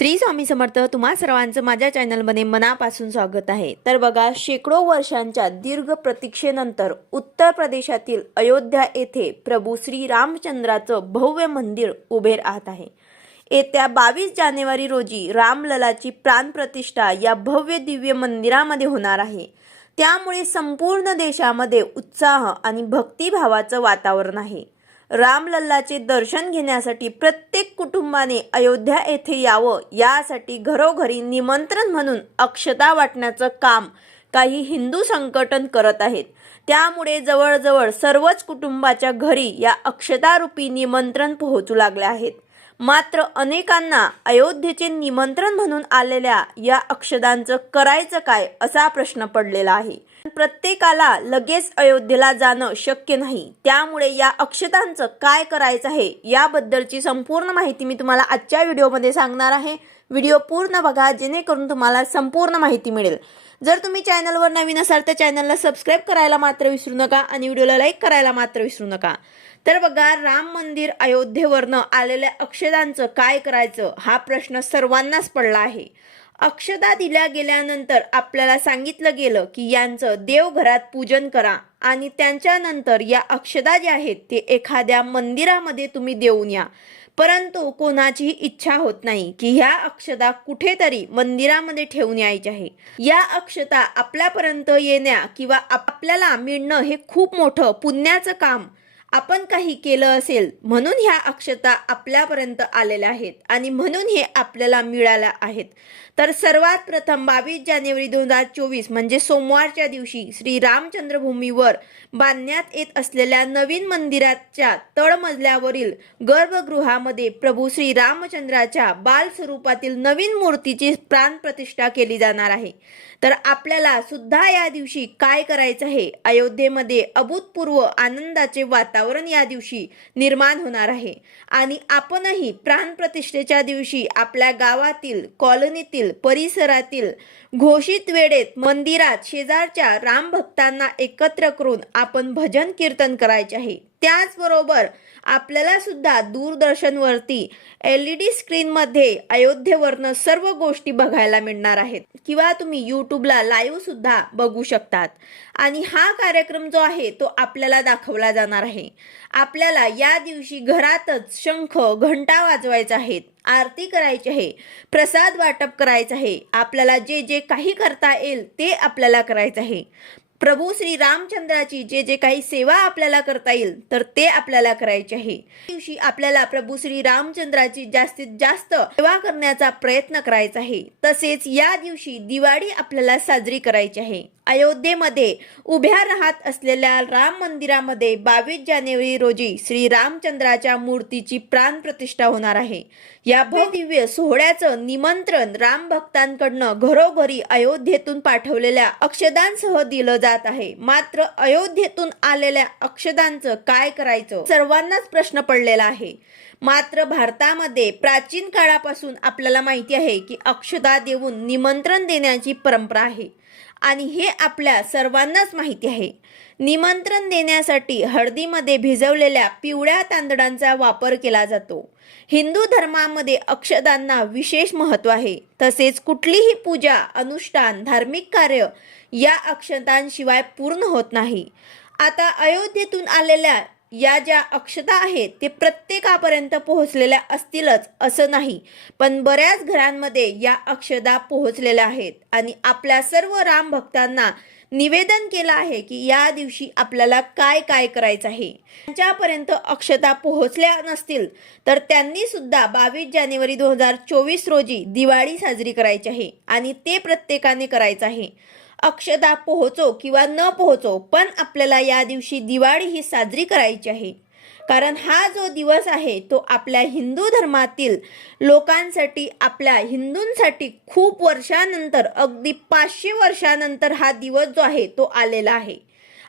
श्री स्वामी समर्थ तुम्हा सर्वांचं माझ्या चॅनलमध्ये मनापासून स्वागत आहे. तर बघा शेकडो वर्षांच्या दीर्घ प्रतीक्षेनंतर उत्तर प्रदेशातील अयोध्या येथे प्रभू श्री रामचंद्राचं भव्य मंदिर उभे राहत आहे. येत्या बावीस जानेवारी रोजी रामललाची प्राणप्रतिष्ठा या भव्य दिव्य मंदिरामध्ये होणार आहे. त्यामुळे संपूर्ण देशामध्ये उत्साह आणि भक्तिभावाचं वातावरण आहे. रामलल्लाचे दर्शन घेण्यासाठी प्रत्येक कुटुंबाने अयोध्या येथे यावं यासाठी घरोघरी निमंत्रण म्हणून अक्षता वाटण्याचं काम काही हिंदू संघटन करत आहेत. त्यामुळे जवळजवळ सर्वच कुटुंबाच्या घरी या अक्षतारूपी निमंत्रण पोहोचू लागले आहेत. मात्र अनेकांना अयोध्येचे निमंत्रण म्हणून आलेल्या या अक्षदांचं करायचं काय असा प्रश्न पडलेला आहे. प्रत्येकाला लगेच अयोध्येला जाणं शक्य नाही. त्यामुळे या अक्षतांचं काय करायचं आहे याबद्दलची संपूर्ण माहिती मी तुम्हाला आजच्या व्हिडिओमध्ये सांगणार आहे. व्हिडिओ पूर्ण बघा जेणेकरून तुम्हाला संपूर्ण माहिती मिळेल. जर तुम्ही चॅनलवर नवीन असाल तर चॅनलला सबस्क्राईब करायला मात्र विसरू नका आणि व्हिडिओला लाईक करायला मात्र विसरू नका. तर बघा राम मंदिर अयोध्येवरनं आलेल्या अक्षदांचं काय करायचं हा प्रश्न सर्वांनाच पडला आहे. अक्षदा दिल्या गेल्यानंतर आपल्याला सांगितलं गेलं की यांचं देवघरात पूजन करा आणि त्यांच्यानंतर या अक्षदा ज्या आहेत ते एखाद्या मंदिरामध्ये तुम्ही देऊन या. परंतु कोणाचीही इच्छा होत नाही की ह्या अक्षता कुठेतरी मंदिरामध्ये ठेवून यायची आहे. या अक्षता आपल्यापर्यंत येण्या किंवा आपल्याला मिळणं हे खूप मोठं पुण्याचं काम आपण काही केलं असेल म्हणून ह्या अक्षता आपल्यापर्यंत आलेल्या आहेत आणि म्हणून हे आपल्याला मिळाल्या आहेत. तर सर्वात प्रथम बावीस जानेवारी दोन हजार चोवीस म्हणजे सोमवारच्या दिवशी श्री रामचंद्रभूमीवर बांधण्यात येत असलेल्या नवीन मंदिराच्या तळमजल्यावरील गर्भगृहामध्ये प्रभू श्री रामचंद्राच्या बाल स्वरूपातील नवीन मूर्तीची प्राणप्रतिष्ठा केली जाणार आहे. तर आपल्याला सुद्धा या दिवशी काय करायचं आहे? अयोध्येमध्ये अभूतपूर्व आनंदाचे वातावरण या दिवशी निर्माण होणार आहे. आणि आपणही प्राणप्रतिष्ठेच्या दिवशी आपल्या गावातील कॉलनीतील परिसरातील घोषित वेळेत मंदिरात शेजारच्या रामभक्तांना एकत्र करून आपण भजन कीर्तन करायचे आहे. त्याचबरोबर आपल्याला सुद्धा दूरदर्शनवरती एल ई डी स्क्रीनमध्ये अयोध्येवरनं सर्व गोष्टी बघायला मिळणार आहेत. किंवा तुम्ही यूट्यूबला लाईव्ह सुद्धा बघू शकतात. आणि हा कार्यक्रम जो आहे तो आपल्याला दाखवला जाणार आहे. आपल्याला या दिवशी घरातच शंख घंटा वाजवायचा आहेत आरती करायची आहे प्रसाद वाटप करायचं आहे. आपल्याला जे जे काही करता येईल ते आपल्याला करायचं आहे. प्रभू श्री रामचंद्राची जे जे काही सेवा आपल्याला करता येईल तर ते आपल्याला करायचे आहे. दिवशी आपल्याला प्रभू श्री रामचंद्राची जास्तीत जास्त सेवा करण्याचा प्रयत्न करायचा आहे. तसेच या दिवशी दिवाळी आपल्याला साजरी करायची आहे. अयोध्येमध्ये उभ्या राहत असलेल्या राम मंदिरामध्ये बावीस जानेवारी रोजी श्री रामचंद्राच्या मूर्तीची प्राणप्रतिष्ठा होणार आहे. या भव्य सोहळ्याचं निमंत्रण राम भक्तांकडनं घरोघरी अयोध्येतून पाठवलेल्या अक्षदांसह दिलं जात आहे. मात्र अयोध्येतून आलेल्या अक्षदांचं काय करायचं? सर्वांनाच प्रश्न पडलेला आहे. मात्र भारतामध्ये प्राचीन काळापासून आपल्याला माहिती आहे की अक्षदा देऊन निमंत्रण देण्याची परंपरा आहे. आणि हे आपल्या सर्वांनाच माहिती आहे. निमंत्रण देण्यासाठी हळदीमध्ये भिजवलेल्या पिवळ्या तांदळांचा वापर केला जातो. हिंदू धर्मामध्ये अक्षदांना विशेष महत्त्व आहे. तसेच कुठलीही पूजा अनुष्ठान धार्मिक कार्य या अक्षतांशिवाय पूर्ण होत नाही. आता अयोध्येतून आलेल्या या ज्या अक्षता आहेत ते प्रत्येकापर्यंत पोहोचलेल्या असतीलच असं नाही. पण बऱ्याच घरांमध्ये या अक्षदा पोहोचलेल्या आहेत आणि आपल्या सर्व राम भक्तांना निवेदन केलं आहे की या दिवशी आपल्याला काय काय करायचं आहे. त्यांच्यापर्यंत अक्षता पोहोचल्या नसतील तर त्यांनी सुद्धा बावीस जानेवारी दोन हजार चोवीस रोजी दिवाळी साजरी करायची आहे आणि ते प्रत्येकाने करायचं आहे. अक्षदा पोहोचो किंवा न पोहोचो पण आपल्याला या दिवशी दिवाळी ही साजरी करायची आहे. कारण हा जो दिवस आहे तो आपल्या हिंदू धर्मातील लोकांसाठी आपल्या हिंदूंसाठी खूप वर्षानंतर अगदी पाचशे वर्षानंतर हा दिवस जो आहे तो आलेला आहे.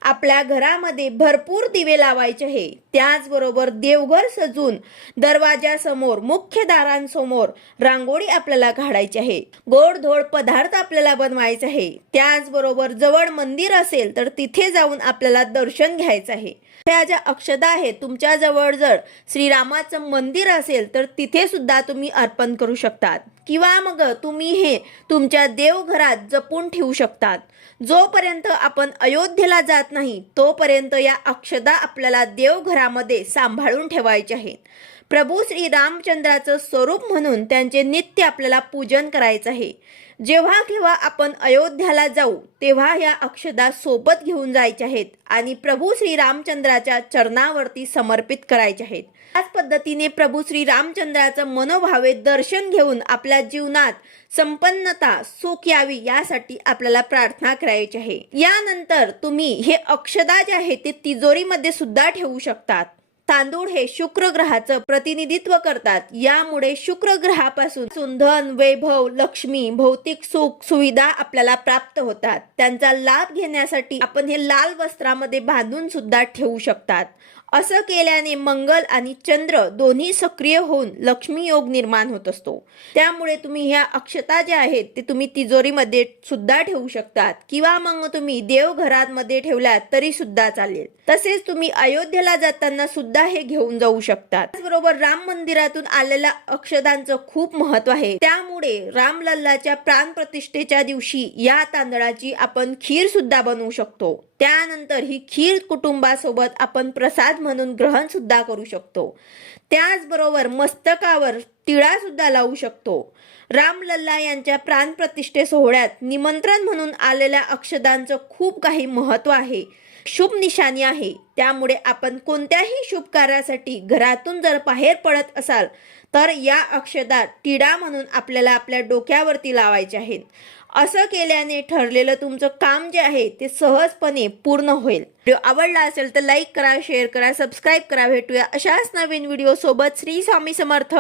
आपल्या घरामध्ये भरपूर दिवे लावायचे आहे. त्याचबरोबर देवघर सजून दरवाजासमोर मुख्य दारांसमोर रांगोळी आपल्याला काढायची आहे. गोडधोड पदार्थ आपल्याला बनवायचे आहे. त्याचबरोबर जवळ मंदिर असेल तर तिथे जाऊन आपल्याला दर्शन घ्यायचं आहे. ह्या ज्या अक्षदा आहेत तुमच्याजवळ जर श्रीरामाचं मंदिर असेल तर तिथे सुद्धा तुम्ही अर्पण करू शकतात. किंवा मग तुम्ही हे तुमच्या देवघरात जपून ठेवू शकतात. जोपर्यंत आपण अयोध्येला जात नाही तोपर्यंत या अक्षदा आपल्याला देवघरामध्ये सांभाळून ठेवायचे आहेत. प्रभू श्री रामचंद्राचं स्वरूप म्हणून त्यांचे नित्य आपल्याला पूजन करायचं आहे. जेव्हा केव्हा आपण अयोध्याला जाऊ तेव्हा या अक्षदा सोबत घेऊन जायच्या आहेत आणि प्रभू श्री रामचंद्राच्या चरणावरती समर्पित करायच्या आहेत. त्याच पद्धतीने प्रभू श्री रामचंद्राचं मनोभावे दर्शन घेऊन आपल्या जीवनात संपन्नता सुख यावी यासाठी आपल्याला प्रार्थना करायची आहे. यानंतर तुम्ही हे अक्षदा जे आहे ते तिजोरीमध्ये सुद्धा ठेवू शकतात. तांदूळ हे शुक्र ग्रहाचं प्रतिनिधित्व करतात. यामुळे शुक्र ग्रहापासून धन वैभव लक्ष्मी भौतिक सुख सुविधा आपल्याला प्राप्त होतात. त्यांचा लाभ घेण्यासाठी आपण हे लाल वस्त्रामध्ये बांधून सुद्धा ठेवू शकतात. असं केल्याने मंगल आणि चंद्र दोन्ही सक्रिय होऊन लक्ष्मी योग निर्माण होत असतो. त्यामुळे तुम्ही ह्या अक्षता ज्या आहेत ते तुम्ही तिजोरीमध्ये सुद्धा ठेवू शकतात. किंवा मग तुम्ही देवघरांमध्ये ठेवल्यात तरी सुद्धा चालेल. तसेच तुम्ही अयोध्येला जाताना सुद्धा हे घेऊन जाऊ शकतात. त्याचबरोबर राम मंदिरातून आलेल्या अक्षदांचं खूप महत्त्व आहे. त्यामुळे रामलल्लाच्या प्राण प्रतिष्ठेच्या दिवशी या तांदळाची आपण खीर सुद्धा बनवू शकतो. त्यानंतर ही खीर कुटुंबासोबत आपण प्रसाद म्हणून ग्रहण सुद्धा करू शकतो. त्याचबरोबर मस्तकावर तिळा सुद्धा लावू शकतो. रामलल्ला यांच्या प्राणप्रतिष्ठे सोहळ्यात निमंत्रण म्हणून आलेल्या अक्षदांचं खूप काही महत्त्व आहे. शुभ निशाणी आहे. त्यामुळे आपण कोणत्याही शुभ कार्यासाठी घरातून जर बाहेर पडत असाल तर या अक्षदा टिडा म्हणून आपल्याला आपल्या डोक्यावरती लावायचे आहेत. असं केल्याने ठरलेलं तुमचं काम जे आहे ते सहजपणे पूर्ण होईल. व्हिडिओ आवडला असेल तर लाईक करा शेअर करा सबस्क्राईब करा. भेटूया अशाच नवीन व्हिडिओ सोबत. श्री स्वामी समर्थ.